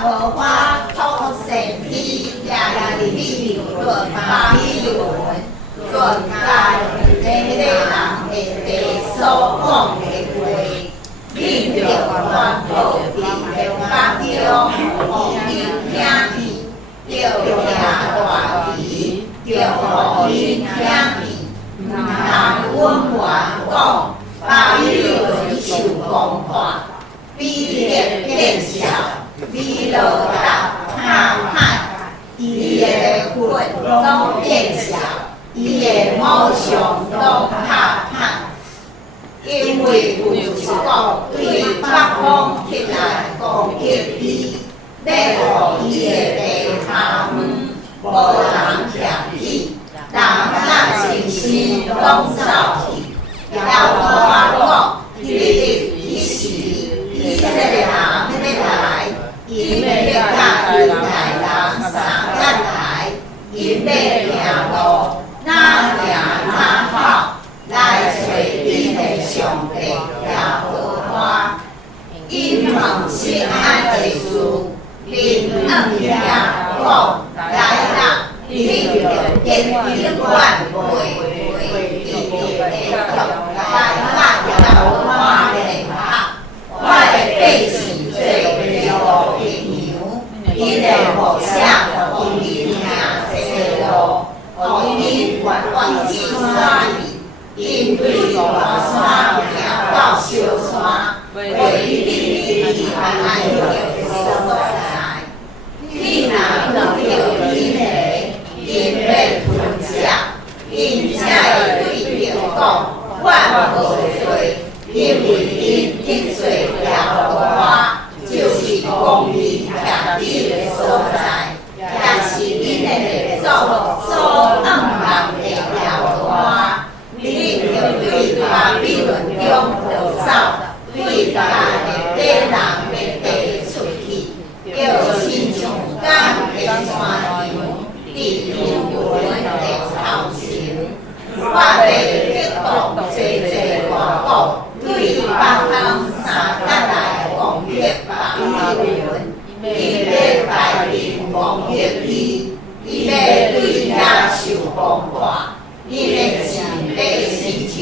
荷花通神批，亚里利润巴比伦，润该这个人的所讲的话，你着传好地的巴比伦，互因听去，着听大义，着互因听去。通阮话讲，巴比伦受公化，比列变小，比罗达下海，伊的骨拢变小，伊的毛上拢下海。因为有一国对北方起来攻击伊，要互伊的地下门无人徛起。人咱心心拢走去，要大讲，迄日彼时，以色列人要来，因要甲犹太人相咱来，因要行路，哪行哪好，来找因的上帝耶和华。因问心安的事，灵恩听讲，来啦！你着坚定管会地的来咱有花莲拍，我的百姓做了朋友，因的梦想互因行这路，互因愿去山里，因对大山行到小山，为你安有所在，你若遇到因的。因要吞食，因才会对着讲，我无罪，因为因得罪了我，就是公义徛伫的所在，也是因的所恩人的了我。你着对巴比伦中逃走，对家的敌人的地出去，叫亲像干的山羊。地有云的头前，我要激动济大国，对北方三甲来攻击巴比伦，伊要带领攻击伊，伊要对遐受攻破，伊的钱要亲像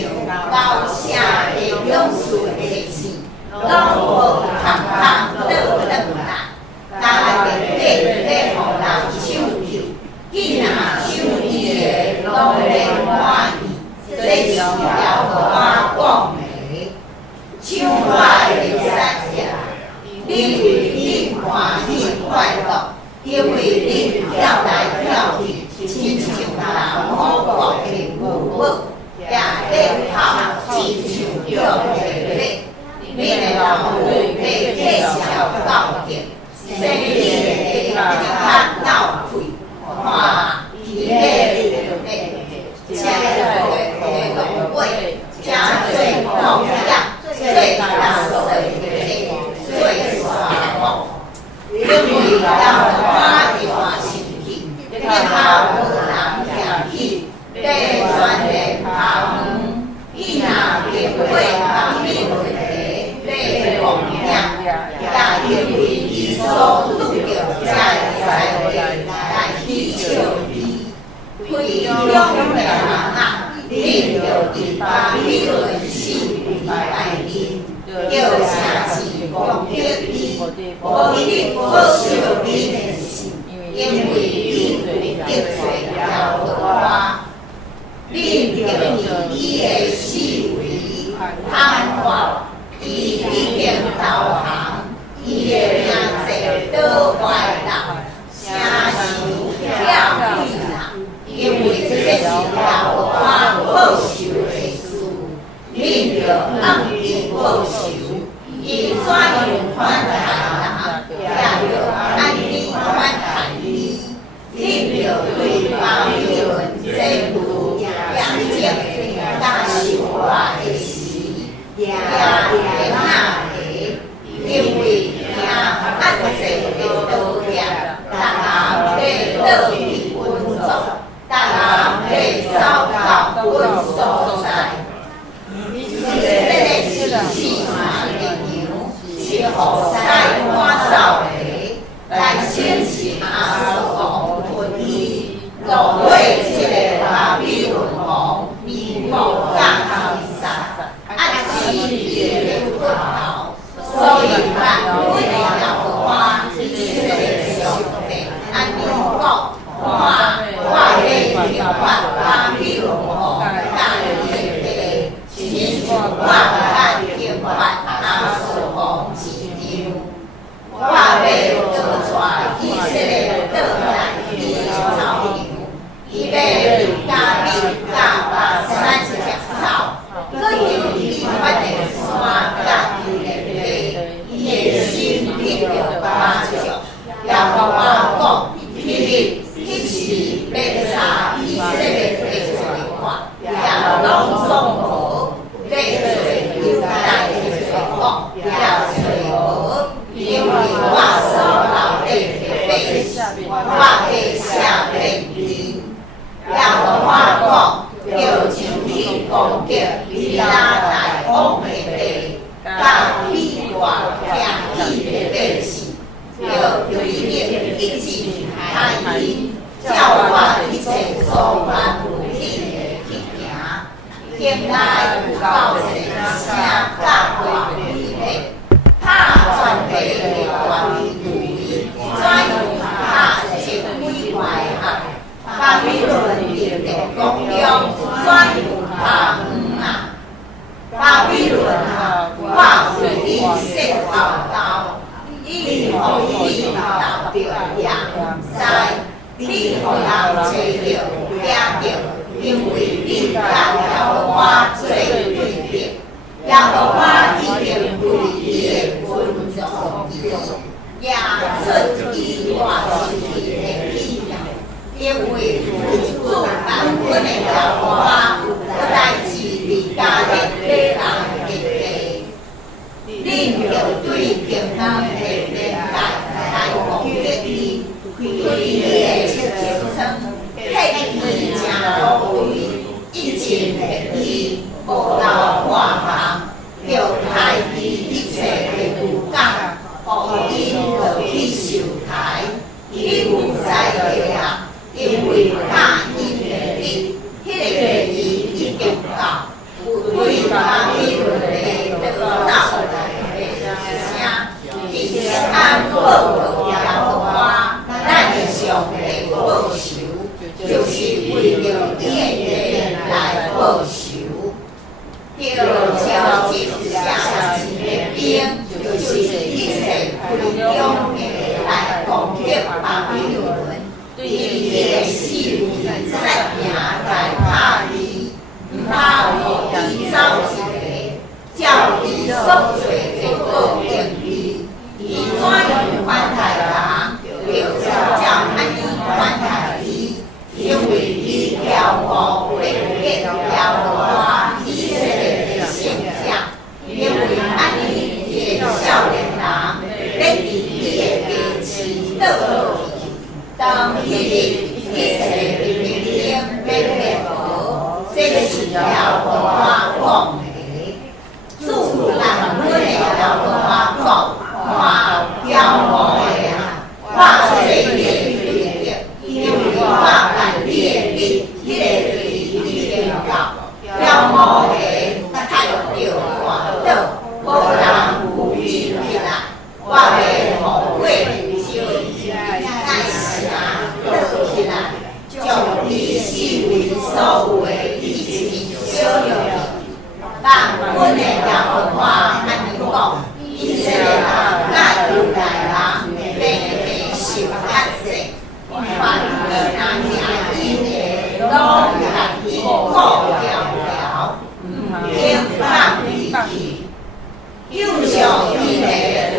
高声的勇士的钱，拢无通倒转来，家己要互人抢去。伊若想伊的拢袂满意，这是了我讲的。像我的使者，你为你欢喜快乐，因为你跳来跳去，亲像人某国的牛母，也在跑，亲像叫的马。你的老母被介绍到底，生你的较闹开。看，伊个正龙尾，正最狂野，最大水的，最沙漠。因为人花的话生气，日后无人徛起，要全然下门。伊若变过巴比伦的，要狂野，也因为伊所拄着这财位来祈求伊，非中的人啊，你着伫巴比伦死为大因，叫城市攻击伊，无你保守你的心，因为你对得罪了我，你着伊的思维贪婪，伊已经投降，伊的名字倒坏人。城市跳起啦，因为这是了我报仇的事，你着按伊报仇，伊怎样款待人，也着按你款待伊。你着对巴比伦这部严正甲受我的事，也那个，因为听按这个道理。大人要倒去稳坐，大人要走到稳所在。这个是四马的牛，是何塞赶走的？叫我一切所愿如意的去行，现来有够一声甲大美美，拍全地的大美美，转用拍一几块啊，把美轮面的公中转用拍黄啊，把美轮啊，我为你说道道。你互你道着也毋知，你互人找着抓着，因为你甲了我做对敌，也互我一定对你的尊重伊，也出意外是伊的气量，因为主办本的了我有代志伫家己礼人的地。恁着对平安的年代来攻击伊，对伊的切称，迄伊正无位，以前的伊无留半项，着害伊一切的有感，互因落去受害，伊有知个啊，因为打因的日，迄个伊已经到，有对他伊论的得到。平安报答了我，咱的上帝报仇，就是为了你的来报仇。着朝廷下级的兵，就是一切军中的来攻击巴比伦，对伊的死命杀命来拍伊，毋通互伊走一个，照伊所做的报应伊。伊怎样款待人，就照安尼款待伊，因为伊了无会结了我以色列的形象，因为安尼伊的少年人要伫伊的面前倒落去，当迄日一切的明天要灭无，这是了我讲的，主人本的了我讲。我骄傲的啊，我做你的对的，因为我办你的理，迄个对你的教，骄傲的太着我倒，无人有伊起来，我要互过就爱声倒起来，将伊四围所有的一切烧了去，但阮的了我安尼讲。以色列人甲犹太人被受压制，凡伊那听伊的，拢甲伊顾了，平放伊去。就像伊的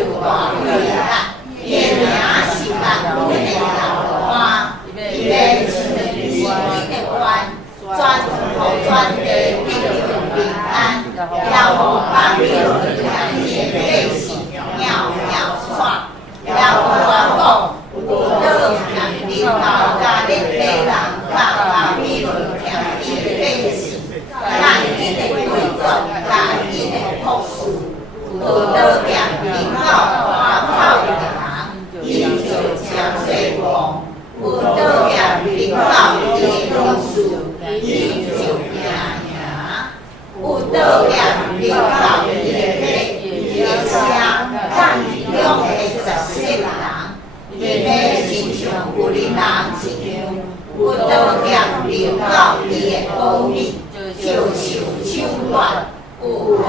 有大贵力，伊名是万本的老花，伊的是的官，全地必有平安，要互巴比伦伊的类型妙耍，要互我讲，有倒向领导甲恁个人甲巴比伦向伊的类型，甲伊的贵族甲伊的博士，有倒向领导外口的人，伊就诚细讲，有倒向领导伊的同事，伊就赢。有倒向领导伊的礼，伊的车，咱其中的17人，伊要亲像有人一样，有倒向领导伊的保密，就受手段，有通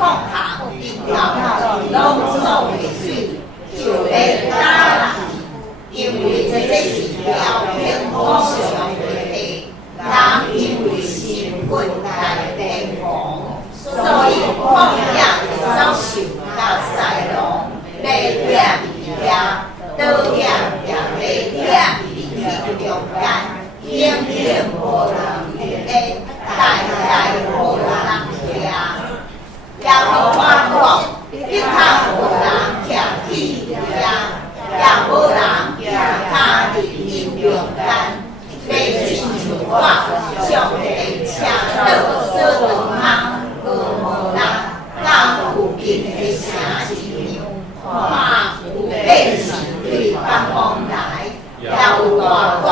放下领导，拢做袂水，就要打人，因为这是条偏方上的地。人因为心骨来电防，所以放假会遭受甲塞龙，来点遐，倒点也来点去中间，永远无人会代代无人听。也互我讲，一趟无人徛起遐，也无人徛他伫因中间。要亲像我上地车倒所长啊，无人到附近的城市样，看有百姓对帮忙来，也有大国。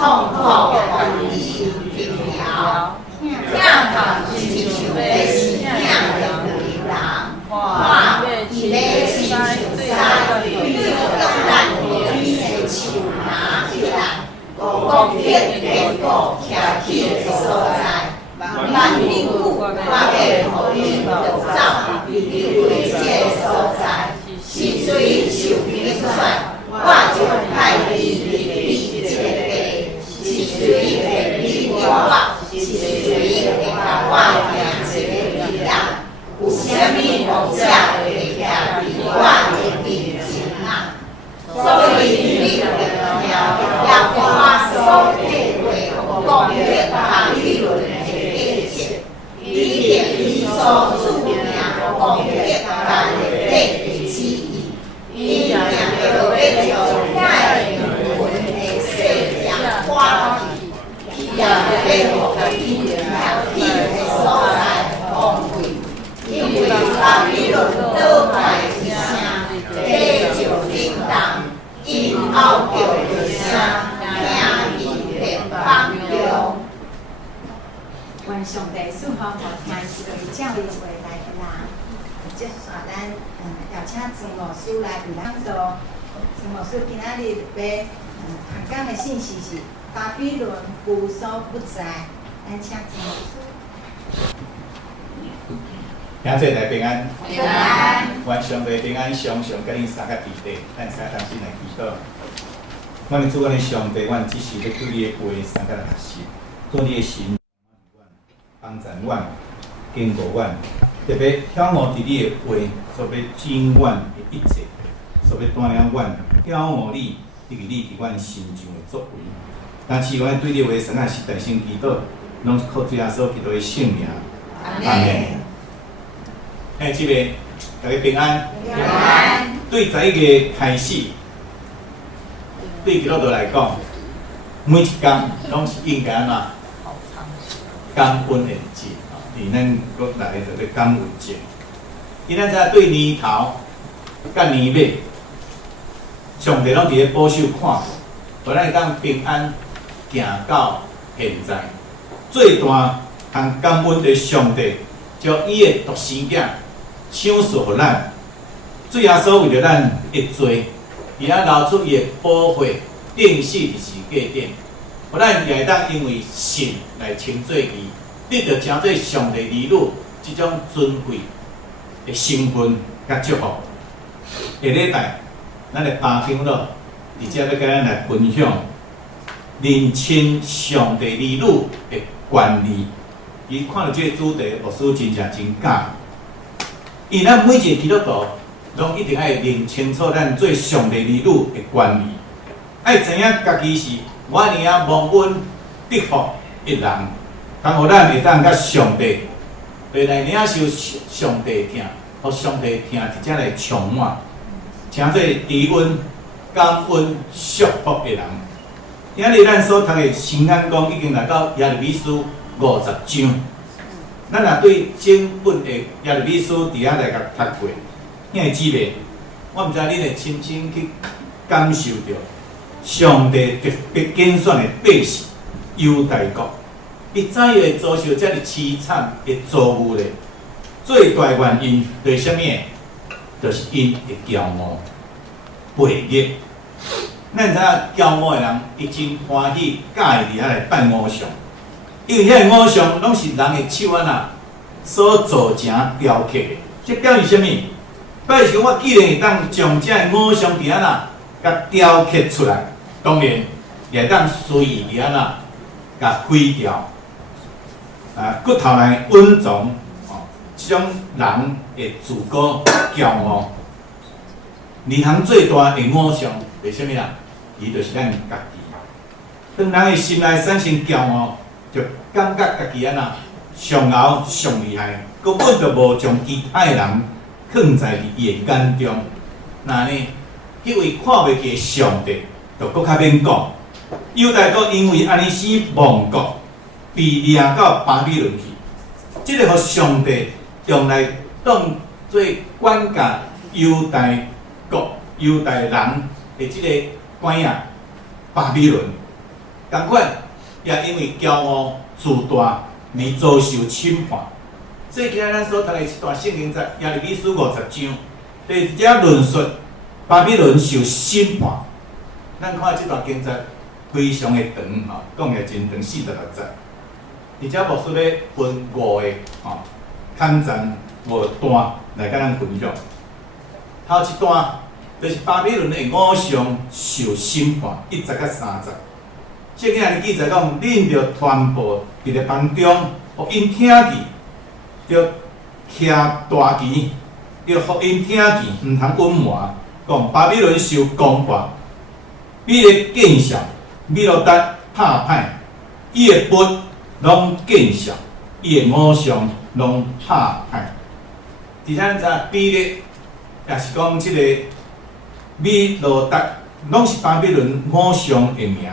痛痛予你平遥。听堂是像要是听的为人，看伊要是像山，你就勇敢着你的手拿起来，讲铁的果徛起的所在。万民久，我要互你着走，离开这所在。是水受评选，我就派你入你这个地。是水会你我，是水会甲我行一个路啦。有啥物好者会徛伫我的面前啊？所以你着听，也我所体会，讲迄巴比伦的一切，你定你所注定，讲迄家的底旨意，伊定着要将咱的魂的世界化去，伊也要互伊徛起的所在方位，因为巴比伦倒败一声，地就震动，因后叫一声，听伊的放中。愿上帝赐福互听是对教育未来的人。接下咱邀请曾牧师来为咱做。曾牧师今仔日要传讲的信息是巴比伦无所不在，咱请曾牧师。兄弟大平安，平安。愿上帝平安常常甲恁三个伫地，咱三同心来祈祷。阮的主，阮的上帝，阮只是要对你的话三个来学习，做你的神，帮助阮，经过阮，特别眺望伫你的话所要指阮的一切，所要带领阮，眺望你，以及你伫阮心上的作为。但是阮对你的话三个实在心祈祷，拢是靠主耶稣基督的圣名。阿门。即个大家平安。平安。对11月开始，对基督徒来讲，每一天拢是应该嘛感恩的节，伫咱国内就叫感恩节。伊咱知对年头、甲年尾，上帝拢伫咧保守看，互咱会当平安行到现在。最大通感恩的上帝，将伊的独生囝赏赐互咱。主耶稣为着咱的罪，伊啊流出伊的宝血，钉死伫十字架顶，互咱也会当因为信来称做义，得到成做上帝儿女即种尊贵的身份甲祝福。下礼拜，咱的巴长老伫遮要甲咱来分享认清上帝儿女的权利。伊看到这个主题，牧师真正真教。因咱每一个基督徒，拢一定爱认清楚咱做上帝儿女的权利，爱知影家己是我尔啊蒙恩得福一人，通互咱会当甲上帝来领受上帝疼，互上帝疼，直接来充满，成做知恩、感恩、祝福的人。今日咱所读的新眼光已经来到耶利米书50章。咱若对整本的耶利米书伫遐来甲读过，兄弟姊妹，我毋知恁会深深去感受到上帝特别拣选的百姓犹大国，伊怎样会遭受遮尔凄惨的遭遇呢？最大原因就是啥物？就是因的骄傲、悖逆。咱知影骄傲的人，伊真欢喜，喜伫遐来拜偶像。因为遐个偶像拢是人的手啊所造成雕刻的，这表示啥物？表示我既然会当将这个偶像伫遐甲雕刻出来，当然也当随意伫遐甲毁掉。骨头来温存这种人的自高骄傲。二项最大的偶像是啥物啦？伊就是咱家己。当人的心内产生骄傲，就感觉家己上后上厉害，根本就无将其他的人放在伊的眼中。那呢，迄位看袂起的上帝，就搁较免讲。犹大国因为安尼死亡国，被掠到巴比伦去，即个互上帝用来当做管辖犹大国、犹大人的即个官啊，巴比伦。同款也因为骄傲自大而遭受审判。所以今仔咱所读的这段圣经在耶利米书50章，第一节论述巴比伦受审判。咱看这段经节非常的长吼，讲的真长，46节。而且牧师要分5个坎站5段来甲咱分享。头一段就是巴比伦的5项受审判，1节到3节。圣经里记载讲，恁着传播伫咧房中，互因听见，着徛大旗，着互因听见，毋通隐瞒。讲巴比伦受攻破，比咧见效，米罗达拍歹，伊的bud拢见效，伊的5项拢拍歹。而且咱知比咧，也是讲即个米罗达，拢是巴比伦5项的名。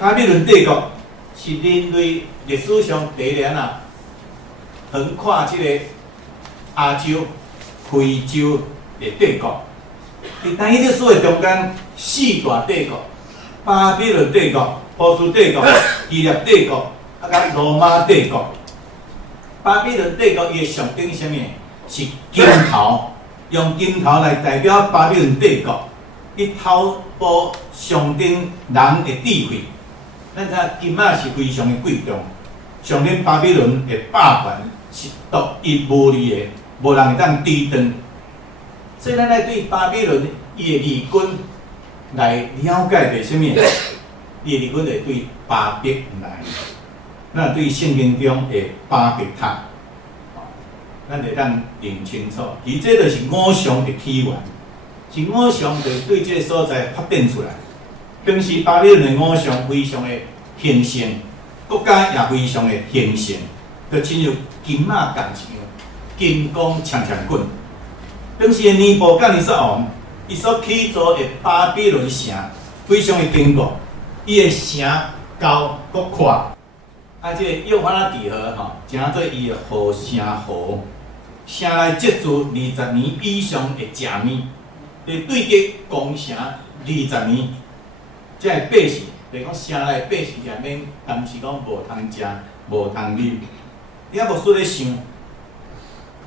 巴比伦帝国是人类历史上第一个横跨即个亚洲、非洲的帝国。伫单一历史的中间，4大帝国：巴比伦帝国、波斯帝国、希腊帝国，甲罗马帝国。巴比伦帝国伊的象征是啥物？是金头，用金头来代表巴比伦帝国。伊头部象征人的智慧。咱知金仔是非常的贵重，象征巴比伦的霸权是独一无二的，无人会当抵挡。所以咱来对巴比伦伊的利军来了解着啥物？伊的利军就是对巴别来，咱对圣经中的巴别塔，咱会当认清楚。而这就是5项的起源，是5项就是对这个所在发展出来。当时巴比伦的5项非常的兴盛，国家也非常的兴盛，就亲像金仔共一样，金光强强滚。当时的尼布甲尼撒王，伊所起造的巴比伦城非常的坚固，伊的城高阁宽，即个约翰啊地河称做伊的河城河，城内积住20年以上的食面，对敌攻城20年。即个百姓，就是讲城内百姓也免担心讲无通食、无通啉。你啊无说咧想，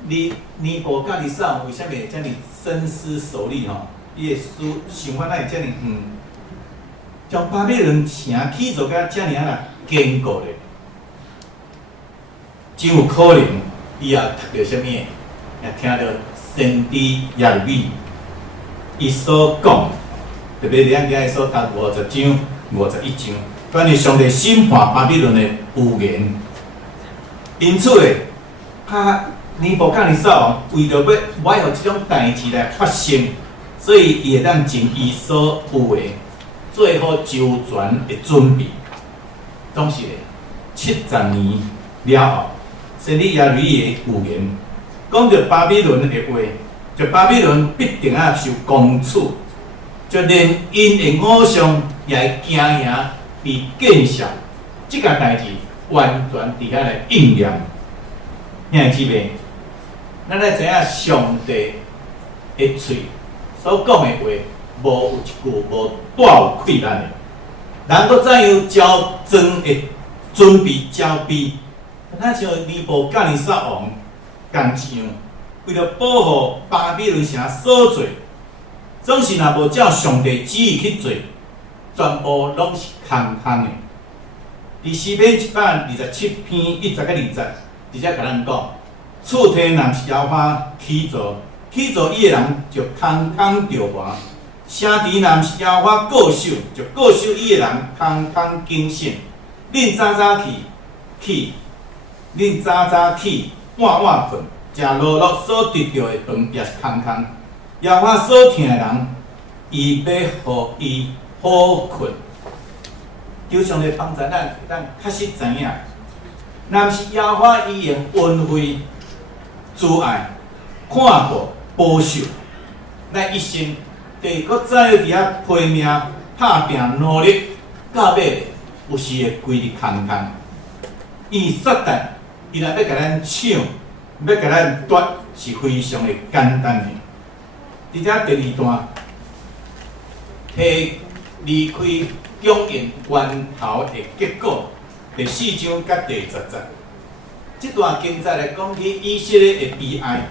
尼布甲尼撒王为虾米遮尔深思熟虑伊的想法哪会遮尔将巴比伦城起造甲遮尔坚固咧？真有可能伊也读到啥物，也听到先知耶利米伊所讲。特别咱今日所读50章、51章，关于上帝审判巴比伦的预言。因此咧，尼布甲尼撒王为着要买互即种代志来发生，所以伊会当尽伊所有的做好周全的准备。总是咧，70年了后，先知耶利米的预言，讲着巴比伦的话，就巴比伦必定受攻处。就连因的5项也会惊赢被见效，即件代志完全伫遐来应验。兄弟姊妹，咱来知影上帝的嘴所讲的话，无有一句无带有困难的。人搁怎样交装的准备交备，咱像尼布甲尼撒王共一样，为了保护巴比伦城所做。总是若无照上帝旨意去做，全部拢是空空的。伫诗篇127篇1节到2节，直接甲咱讲：厝体若是耶和华起造，起造伊的人就空空着活；城池若是耶和华固守，就固守伊的人空空警醒。恁早早起，恁早早起，晚晚困，食落落所得到的饭也是空空。耶和华所听的人，伊要互伊好困。求上帝帮助咱确实知影，若是耶和华伊用恩惠、慈爱、看顾、保守，咱一生得搁再伫遐拼命、打拼、努力，到尾有时会规日空空。伊撒旦伊若要甲咱抢，要甲咱夺，是非常的简单的。而且第2段，摕离开供应源头的结果。第4章甲第10节，这段经节来讲起以色列的悲哀，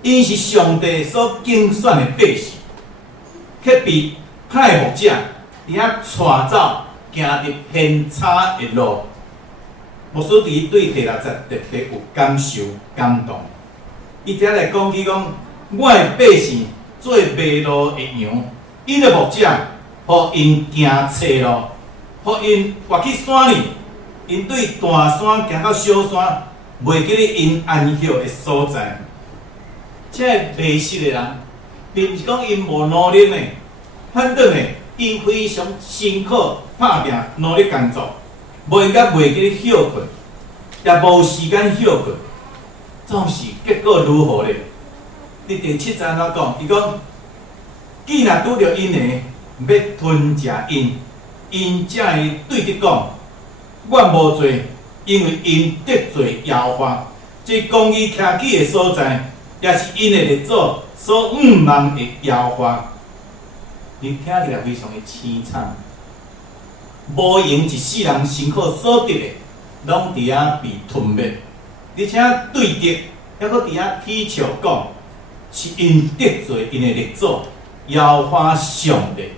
因是上帝所竞选的百姓，却被歹牧者伫遐带走，行入偏差的路。牧师伫对第6节特别有感受感动，伊伫遐来讲起讲，我的百姓做迷路的羊，因的牧者，互因行错路，互因越去山里。因对大山行到小山，袂记咧因安歇的所在。这迷失的人，并毋是讲因无努力呢，反倒呢，因非常辛苦打拼，努力工作，袂记咧休困，也无时间休困，总是结果如何咧？伫第7章哪讲？伊讲，既若拄着因的，要吞食因，因才会对你讲。我无罪，因为因得罪耶和华。这公义徛起的所在，也是因的列祖所毋望的耶和华。你听起来非常的凄惨，无用一世人辛苦所得的，拢伫遐被吞灭，而且对敌还阁伫遐踢笑讲，是因得罪因的列祖耶和华上帝，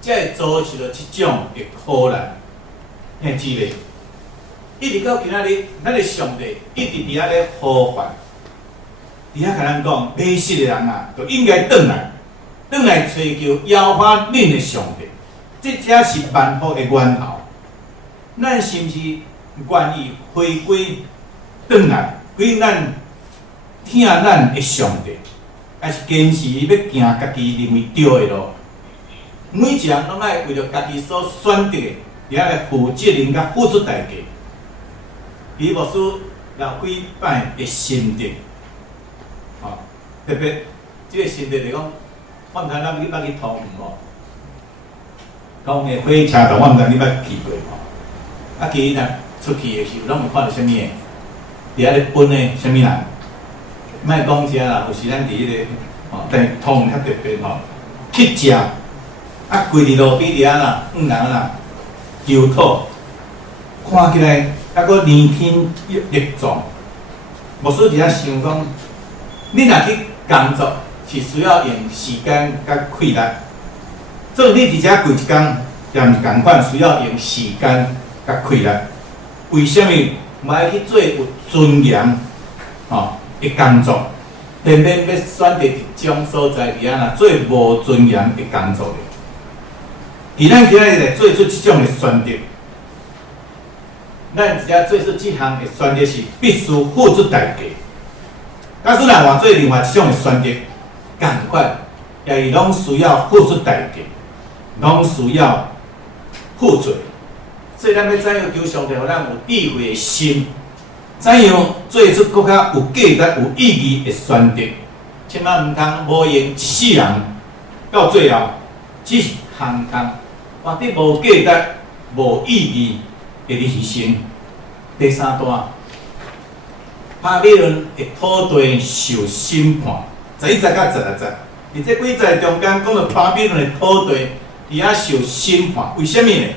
才会遭受到即种的苦难。兄姊妹。一直到今仔日，咱的上帝一直伫遐咧呼唤，伫遐甲咱讲，迷失的人啊，就应该转来找求耶和华恁的上帝，这才是万福的源头。咱是毋是愿意回归转来，归咱听咱的上帝，还是坚持要行家己认为对的路？每一人拢爱为着家己所选择的，伫遐来负责任甲付出代价。李牧师有几摆的心得，特别这个心得来讲，我毋知咱你捌去通无？讲的火车站，我毋知你捌去过无？啊，其实若出去的时候，拢有看到啥物的？伫遐咧分的啥物人？莫讲遮啦，有时咱伫迄个但通较特别去食，啊，规伫路边伫遐啦，人啦，油土，看起来。还阁年轻力壮，牧师伫遐想讲，你若去工作是需要用时间甲气力，做你伫遮过一工，也毋共款需要用时间甲气力。为什么毋爱去做有尊严的工作？偏偏要选择一种所在伫遐做无尊严的工作咧？伫咱今仔日来做出即种的选择。咱只要做出即项的选择是必须付出代价。假使咱换做另外一种的选择，共款，也是拢需要付出代价，拢需要付出。所以咱要怎样求上帝，互咱有智慧的心，怎样做出更较有价值、有意义的选择？千万毋通无用一世人，到最后只是空空，或者无价值、无意义。的牺牲。第3段，巴比伦的土地受审判，11节到16节。伫这几节中间讲到巴比伦的土地伫遐受审判，为什么呢？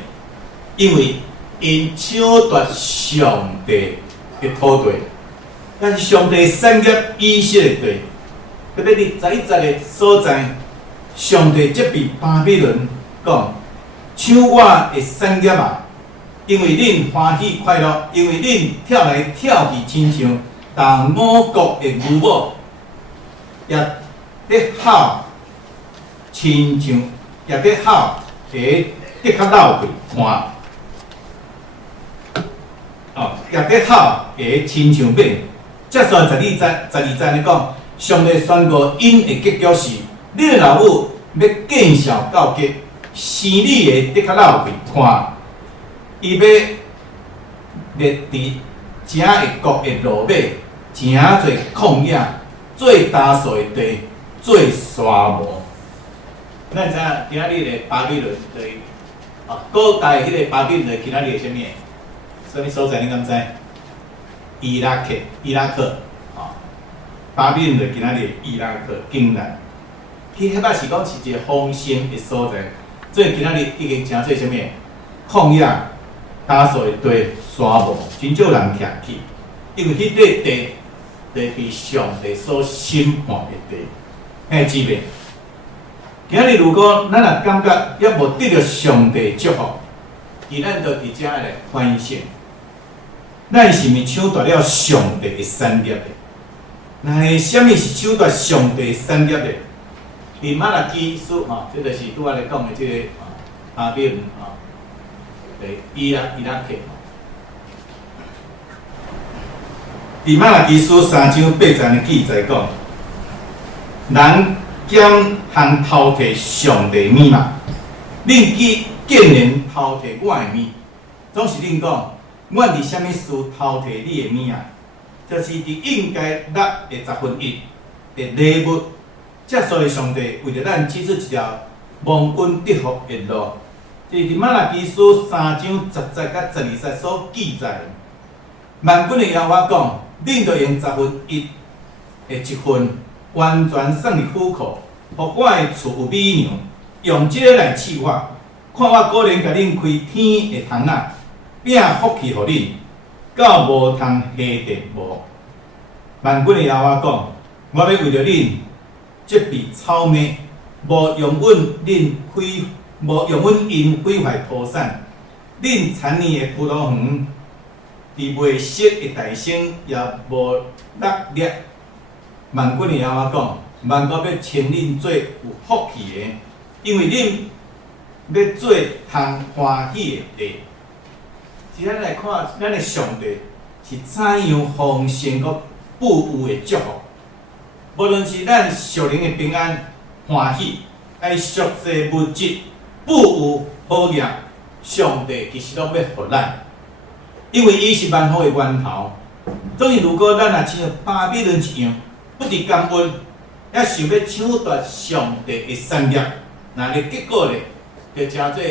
因为因抢夺上帝的土地，但是上帝产业以色列地，特别伫11节的所在，上帝责备巴比伦讲：抢我的产业啊！因为恁欢喜快乐，因为恁跳来跳去，亲像同五国的牛母，也咧吼，亲像也咧吼，会得较闹气看。也咧吼，会亲像马。接续12节咧讲，上帝宣告因的结局是：恁的老母要见效到极，生你会得较闹气看。伊要列伫正的国的路尾，诚侪旷野，最大数的地，最沙漠。咱知影今仔日的巴比伦就是古代迄个巴比伦，今仔日是啥物？什么所在？你敢知？伊拉克，巴比伦就今仔日伊拉克竟然，迄摆是讲是一个丰盛的所在，所以今仔日已经成做啥物？旷野打扫的地沙漠，真少人徛起，因为迄块地是上帝所审判的地，嘿，姊妹。今日如果咱若感觉也无得到上帝祝福，伊咱就伫遮来反省，咱是毋是抢夺了上帝的产业的？那是啥物是抢夺上帝的产业的？伫马拉基书吼，这就是拄仔咧讲的这个巴比伦吼，伊拉克吼。伫马拉基书3章8节的记载讲，人兼通偷摕上帝物嘛，恁竟然偷摕我的物，总是恁讲，我伫啥物事偷摕你的物啊？就是伫应该6的1/10的礼物。这所以上帝为着咱指出一条蒙恩得福的路，就是伫马拉基书3章10节甲12节所记载的。万军的耶和华讲，恁着用1/10的1份，完全送入府库，互我的厝有美娘，用这个来试我，看我果然甲恁开天的窗仔，饼福气互恁，到无通下地无。万军的耶和华讲，我要为着恁。这笔草莓，无用阮因毁坏土产，恁残年的葡萄园，伫未熟的大生也无落粒。万军的耶和华讲，万国要称恁做有福气的，因为恁要做通欢喜的地。是咱来看，咱的上帝是怎样丰盛佮富裕的祝福。无论是咱属灵的平安、欢喜，爱俗世物质、富有、保业，上帝其实拢要互咱，因为伊是万福的源头。总是如果咱若像巴比伦一样，不知感恩，也想要抢夺上帝的产业，那个结果咧，就成做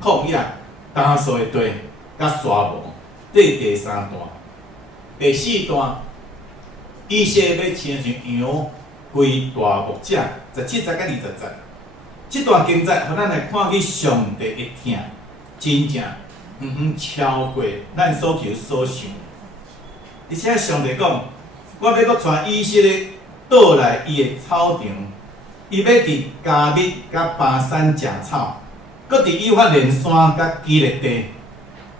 旷野、打扫的地、甲沙漠。这是第3段，第4段。以色列要亲像羊归大牧者，17节甲20节。这段经节，互咱来看去上帝的疼，真正超过咱所求所想。而且上帝讲，我要搁带以色列倒来伊的草场，伊要伫加密甲巴山食草，搁伫以法莲山甲基列地，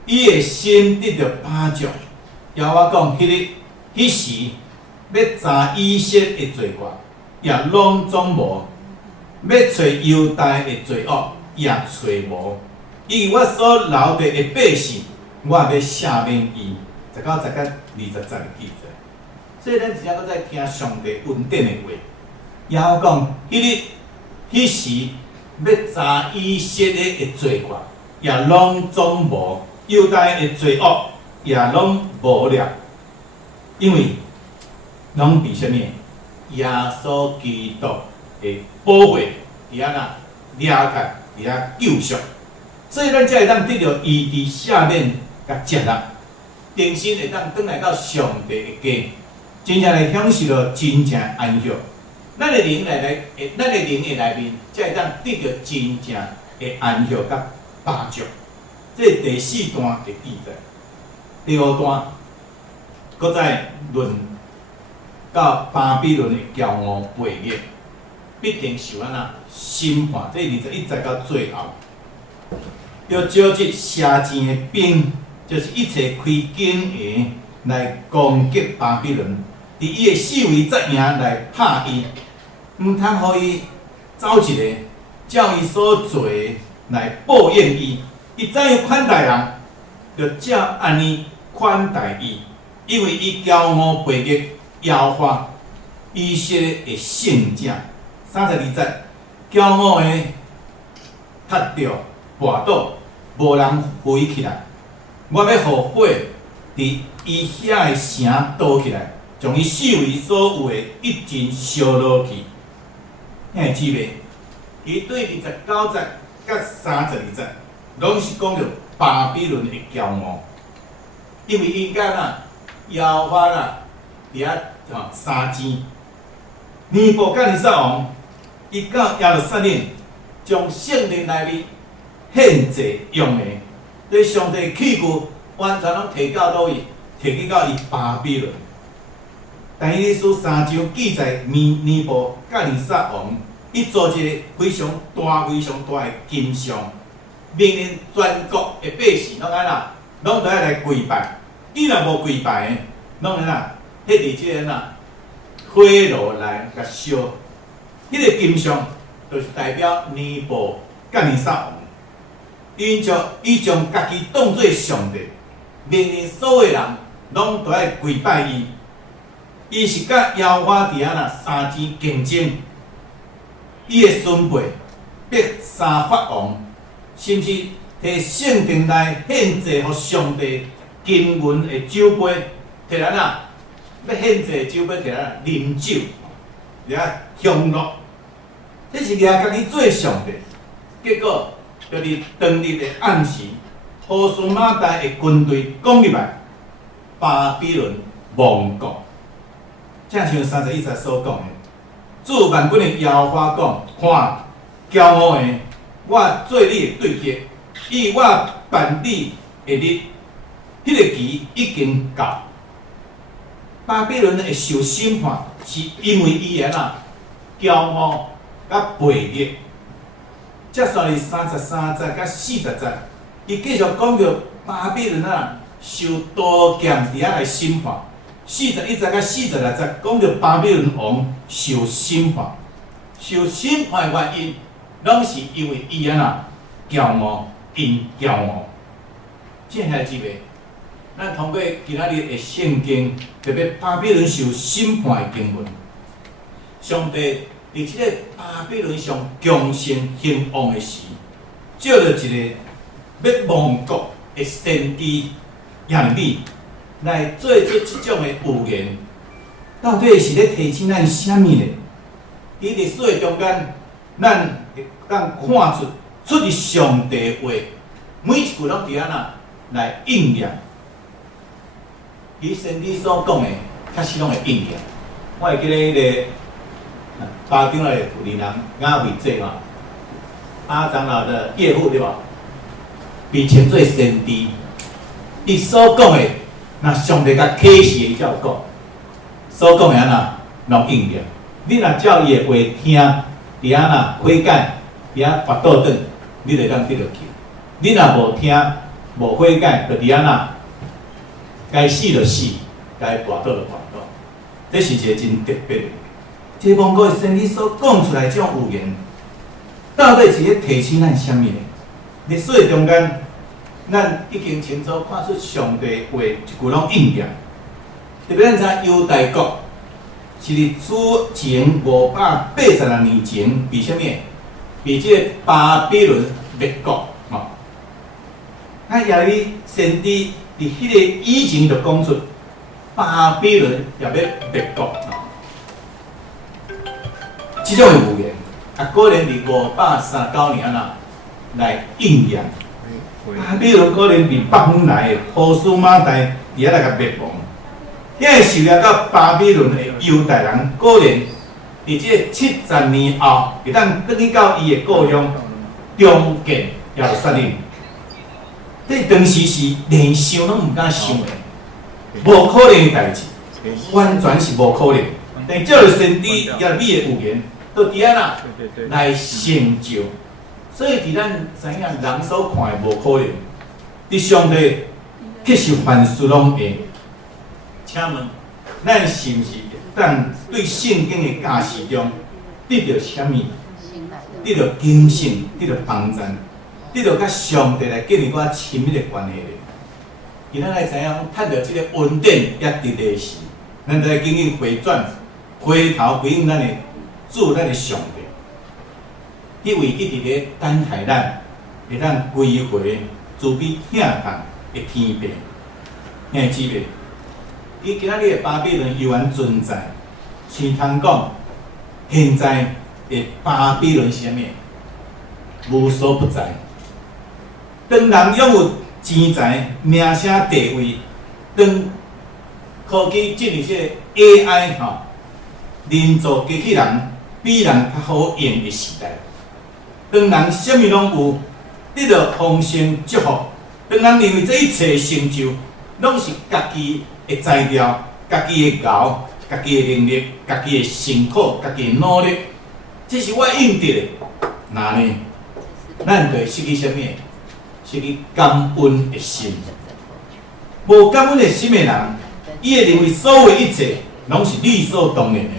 伊的心得到把助。也我讲，迄时。要查以色列的罪过，也拢总无；要找犹大的罪恶，也找无。因为我所留下的百姓，我要赦免伊。19节甲20节的记载。所以咱真正搁在听上帝恩典的话。也我讲，迄时要查以色列的罪过，也拢总无；犹大的罪恶，也拢无了。因为拢伫啥物？耶稣基督的保护，伫安那了解，伫遐救赎，所以咱才会当得到医治、赦免甲接纳，重新会当转来到上帝的家，真正来享受到真正安息。咱的灵的内面，才会当得到真正的安息甲把助。这是第4段的记载。第5段，搁再论。到巴比伦的骄傲背逆，必定受安那审判。这21节到最后，要召集射箭的兵，就是一切开弓的来攻击巴比伦，伫伊的四围阵营来拍伊，毋通互伊走一个，照伊所做的来报应伊。伊怎样款待人，就照安尼款待伊，因为伊骄傲背逆。耶和华以色列的圣者，32节，骄傲的踢着绊倒，无人飞起来。我要互火伫伊遐的城倒起来，将伊四围所有的一尽烧落去。嘿，姊妹，伊对29节甲32节，拢是讲着巴比伦的骄傲，因为伊甲耶和华伫遐。三箭，尼布甲尼撒王，伊到耶路撒冷，将圣殿内面献祭用的，所以上帝气骨完全拢摕到倒位，摕去到伊巴比伦。但以理书3章记载，尼布甲尼撒王，伊做一个非常大的金像，命令全国的百姓拢安那，拢都要来跪拜。你若无跪拜的，拢安那，迄伫即个火炉内甲烧。迄个金像就是代表尼布甲尼撒王，伊将家己当作上帝，命令所有人拢都要跪拜伊。伊是甲耶和华伫3天竞争，伊的孙辈逼沙法王，甚至摕圣殿内献祭互上帝金银的酒杯，摕要献祭的酒杯摕啉酒，享乐，这是掠家己做上帝。结果就是当日的暗时，波斯马代的军队攻入来，巴比伦亡国。正像31节所讲的，主万军的耶和华讲：看，骄傲的，我做你的对敌，以我办你的日，迄个期已经到。巴比伦会受审判，是因为伊骄傲甲悖逆。接续哩33节甲40节，伊继续讲到巴比伦受刀剑伫来审判。41节甲46节讲到巴比伦王受审判，受审判的原因，拢是因为伊骄傲，因骄傲。接下来几位，咱通过今仔日的圣经，特别巴比伦受审判的经文，上帝伫即个巴比伦上强盛兴旺的时，召了一个要亡国的先知耶利米。来做出即种的预言，到底是咧提醒咱啥物呢？伫历史的中间，咱会当看出伫上帝的话，每一句拢伫来应验。伊先知所讲的，确实拢会应验。我会记得迄个巴丁的妇人雅维姐嘛，阿长老的岳父对吧？被称作先知，伊所讲的。那上帝甲启示伊才有讲，所讲的拢应验。你若照伊的话听，伫悔改，伫跋倒转，你就当得到救。你若无听，无悔改，就伫该死就死，该跋倒就跋倒。这是一个真特别的。这蒙古的先知所讲出来这种预言，到底是咧提醒咱啥物呢？历史的中间。咱已经清楚看出上帝话一句拢应验，特别咱知犹大国是伫主前586年前被啥物？被即个巴比伦灭国吼。耶利米先知伫迄个以前就讲出巴比伦也要灭国吼。即种预言果然伫539年来应验。巴比伦可能伫北方来的波斯马代伫来甲灭亡，迄个受了到巴比伦的犹太人，可能伫即个70年后，会当转去到伊的故乡重建耶路撒冷。这当时是连想拢毋敢想的，无可能的代志，完全是无可能。但照着先知耶利米的预言，都伫来成就。所以，伫咱知影人所看的无可能，伫上帝确实凡事拢会。请问，咱是毋是当对圣经的教示中得到啥物？得到警醒，得到帮助，得到甲上帝来建立我亲密的关系咧？今仔来知影，趁着即个恩典也伫地时，咱就来紧紧回转，回头回应咱的主，咱的上帝。因为一直咧等待咱，会当归回慈悲疼痛的天父。兄姊妹，伊今仔日的巴比伦犹原存在，像通讲，现在的巴比伦是啥物？无所不在。当人拥有钱财、名声、地位，当科技进入这 AI 人造机器人比人较好用的时代。当人啥物拢有，得到丰盛祝福，当人认为这一切成就，拢是家己的才调、家己的熬、家己的能力、家己的辛苦、家己的努力，这是我应得的。那呢，咱就会失去什么？失去感恩的心。无感恩的心的人，伊会认为所有一切拢是理所当然的，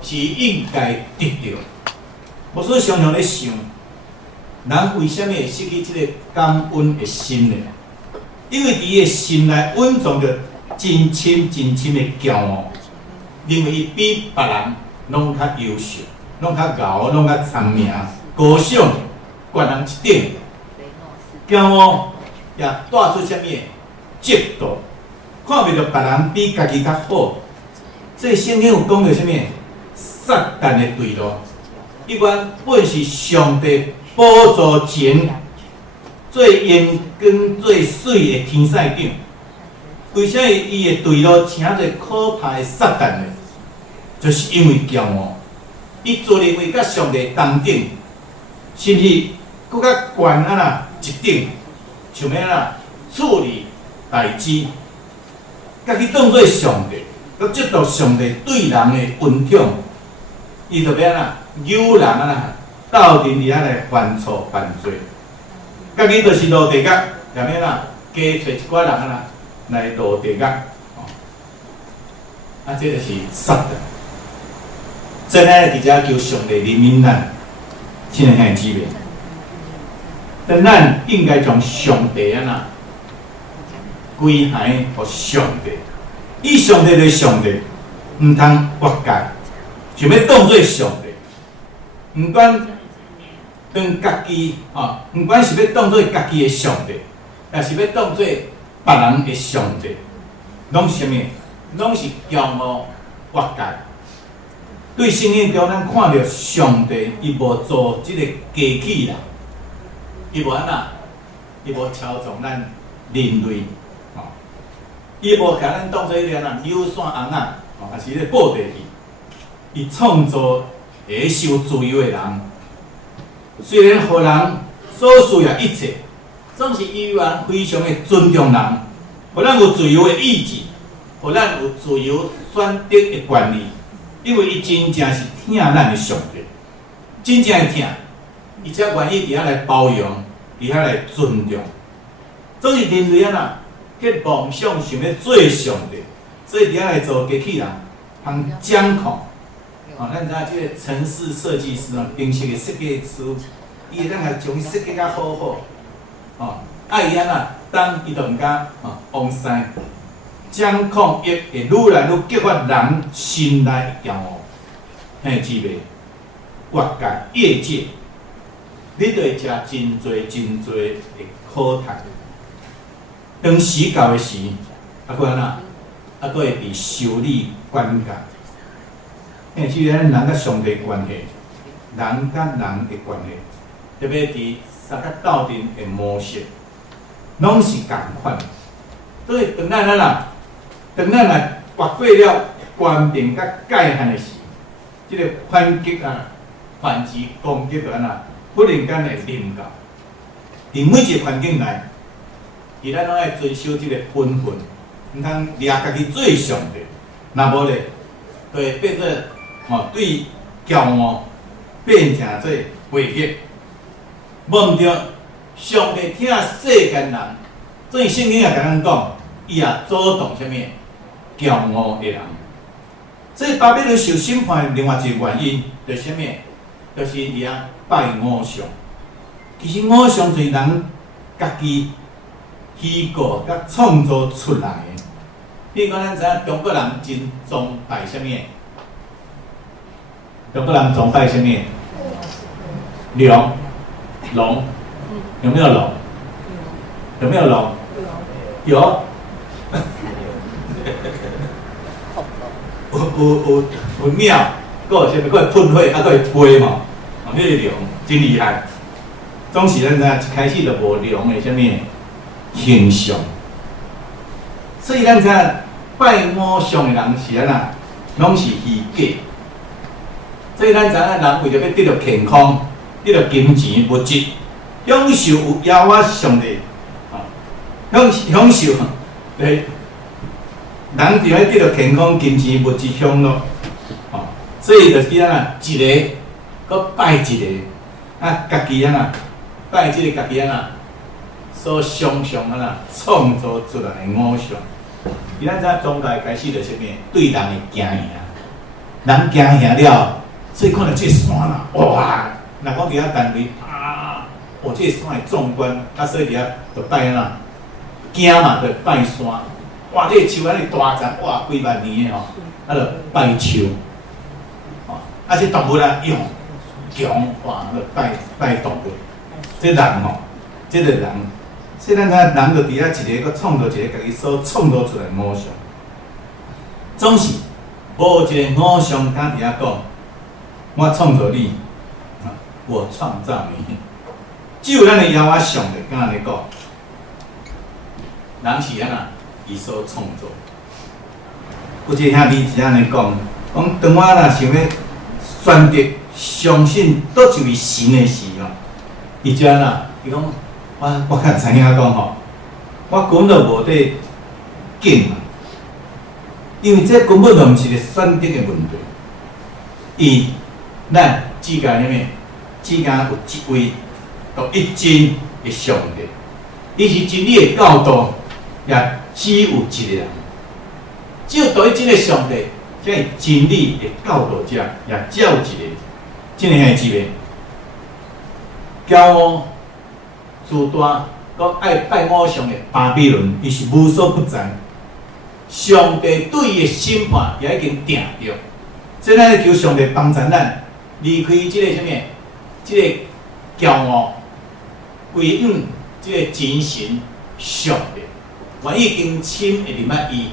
是应该得到。我所以常常咧想，人为什么会失去这个感恩的心呢？因为伫伊的心内蕴藏着真深真深的骄傲，认为伊比别人拢较优秀，拢较牛，拢较聪明，高尚，悬人一等。骄傲也带出什么？嫉妒，看袂到别人比家己较好。这圣经有讲到什么？撒旦的对路，一般本是上帝宝座前最严跟最水的天使长。为啥伊的对路请做可怕的撒旦呢？就是因为骄傲，伊自认为甲上帝同等，甚至搁较悬啊啦一等，想要啦处理代志，家己当做上帝，搁接受上帝对人的恩宠，伊就要啦诱人啊啦，斗阵伫遐来犯错犯罪，家己就是落地狱，踮遐啦加找一寡人啊啦来落地狱，啊，这就是撒旦。真爱伫遮求上帝怜悯咱，亲爱兄弟姊妹，但咱应该将上帝啊呐归还互上帝，以上帝为上帝，毋通越界，想要当做上帝，毋管当家己毋管是要当做家己的上帝，也是要当做别人的上帝，拢是啥物？拢是骄傲越界。对圣经中，咱看到上帝，伊无做即个机器人，伊无安那，伊无操纵咱人类，伊无甲咱当做迄个啊扭线翁仔，还是咧布袋戏。伊创造会受自由的人，虽然互人所需要一切，总是依然非常的尊重人，互咱有自由的意志，互咱有自由选择的权利。因为伊真正是疼咱的上帝，真正的疼，伊才愿意伫遐来包容，伫遐来尊重。总是人类啊呐，去妄想想要做上帝，所以伫遐来做机器人，通掌控。咱知影即个城市设计师平时的设计师，伊会当来将伊设计较好好。伊安那，当伊就毋敢往西。掌控欲会愈来愈激发人心内的骄傲，兄弟姊妹，越界业界，你就会食真侪真侪的苦痰。当时到的时，搁安搁会被修理管教。兄弟姊妹，咱人甲上帝关系，人甲人的关系，特别伫三甲斗阵的模式，拢是共款。所以当咱当咱来越过了关键甲界限的时，即个反击反击攻击就安那，忽然间会临到。伫每一个环境内，咱拢爱遵守即个本分，毋通掠家己做上帝。若无咧，就会变做对骄傲变成做背逆。无毋对，上帝疼世间人，所以圣经也甲咱讲，伊也阻挡啥物？骄傲的人，所以巴比伦受审判的另外一个原因，就是啥物？就是伊啊拜偶像。其实偶像就是人家己虚构甲创造出来的。比如讲，咱知影中国人真崇拜啥物？中国人崇拜啥物？龙，有没有龙？有没有龙？有。有鸟，搁有啥物？搁会喷火，搁会飞嘛？迄个龙真厉害。总是咱知一开始就无龙的啥物形象，所以咱知拜偶像的人是安那，拢是虚假。所以咱知影人为着要得到健康、得到金钱物质，享受有耶和华上帝享受，人就要得到健康、金钱、物质享乐，哦，所以就是安那一个，搁拜一个，啊，家己安那拜即个家己安那所想象安那创造出来的偶像。伊咱知宗教开始就是咩？对人会惊吓，人惊吓了，所以看到这山啦，哇！若讲伫遐单位啊，哦，这山会壮观，啊，所以伫遐就拜安那惊嘛，就拜山。哇，这树安尼大丛，哇，几万年的吼，啊，就拜树。哦，啊，这动物啊，用强，哇，就拜动物。这人吼，这个人。所以咱人就伫遐一个，搁创造一个家己所创造出来的偶像，总是无一个偶像敢伫遐讲，我创造你，我创造你。只有咱的耶和华上帝敢安尼讲，人是安那伊所创造。有一个兄弟是安尼讲，讲当我若想要选择相信倒一位神的时候，伊就安那，伊讲。我较知影讲吼，我根本就无得敬嘛，因为这根本就毋是一个选择的问题。伊咱只讲啥物？只讲有一位独一真的上帝，伊是真理的教导，也只有一个人，只有独一真的上帝，才是真理的教导者，也只有一个。真个系一个骄傲。自大，搁爱拜偶像的巴比伦，伊是无所不在。上帝对伊的审判也已经定着，所以咱要求上帝帮助咱离开即个啥物，即个骄傲，归应即个真神上帝。我已经亲会入捌伊，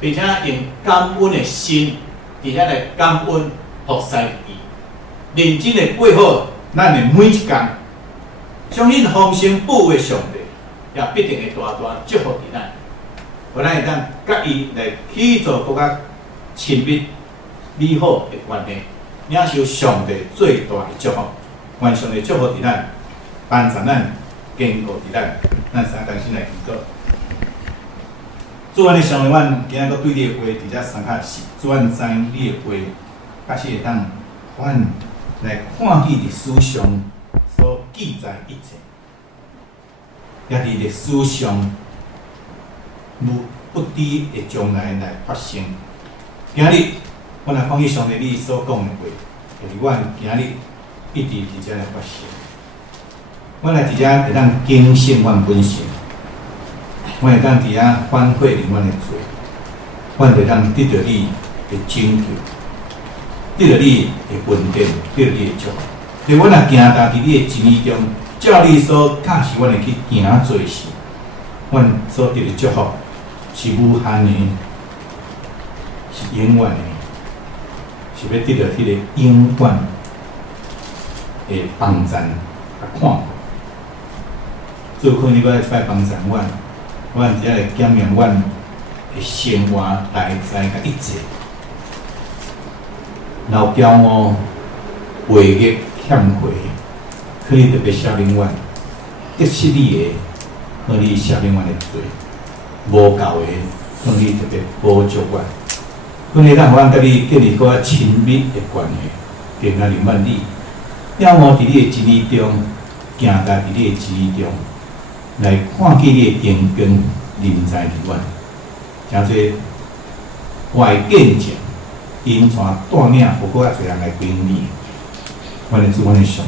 并且用感恩的心，伫遐来感恩服侍伊，认真的过好咱的每一天。相信丰盛保护的上帝，也必定会大大祝福伫咱，互咱会当甲伊来起做更较亲密、美好的关系，领受上帝最大的祝福。愿上帝祝福伫咱，帮助咱坚固伫咱，咱三更新来祈祷。主愿的上帝，阮今仔个对你的话，伫遮三较是，主愿知你的话，假使会当，阮来看见历史上。所记载一切，也伫历史上不知的将来来发生。今日，我来看去上帝你所讲的话，就是阮今日一直伫遮来发生。我来伫遮会当警醒阮本身，我会当伫遐反悔恁阮的罪，阮会当得到你的拯救，得到你的恩典，得到你的祝福。所以，阮若行踏伫你的真理中，照你所教示阮的去行做事，阮所得的祝福是无限的，是永远的，是要得到迄个永远的帮助、看顾。做可能你要来帮助阮只来检验阮的生活内在甲一切，老骄傲、违逆。欠亏，可以特别赦免阮，得失你的，可以赦免阮的罪；无够的，可以特别补助阮，可以让阮甲你建立较亲密的关系，更加认识你。仰望伫你的真理中，行在伫你的真理中，来看见你的恩光临在伫阮，诚侪我的见证，因带领互搁较侪人来归你。阮的主，阮的上，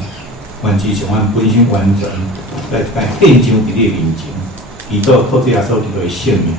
阮只想阮本身完全来献上伫你的面前，祈祷靠这耶稣基督的圣名。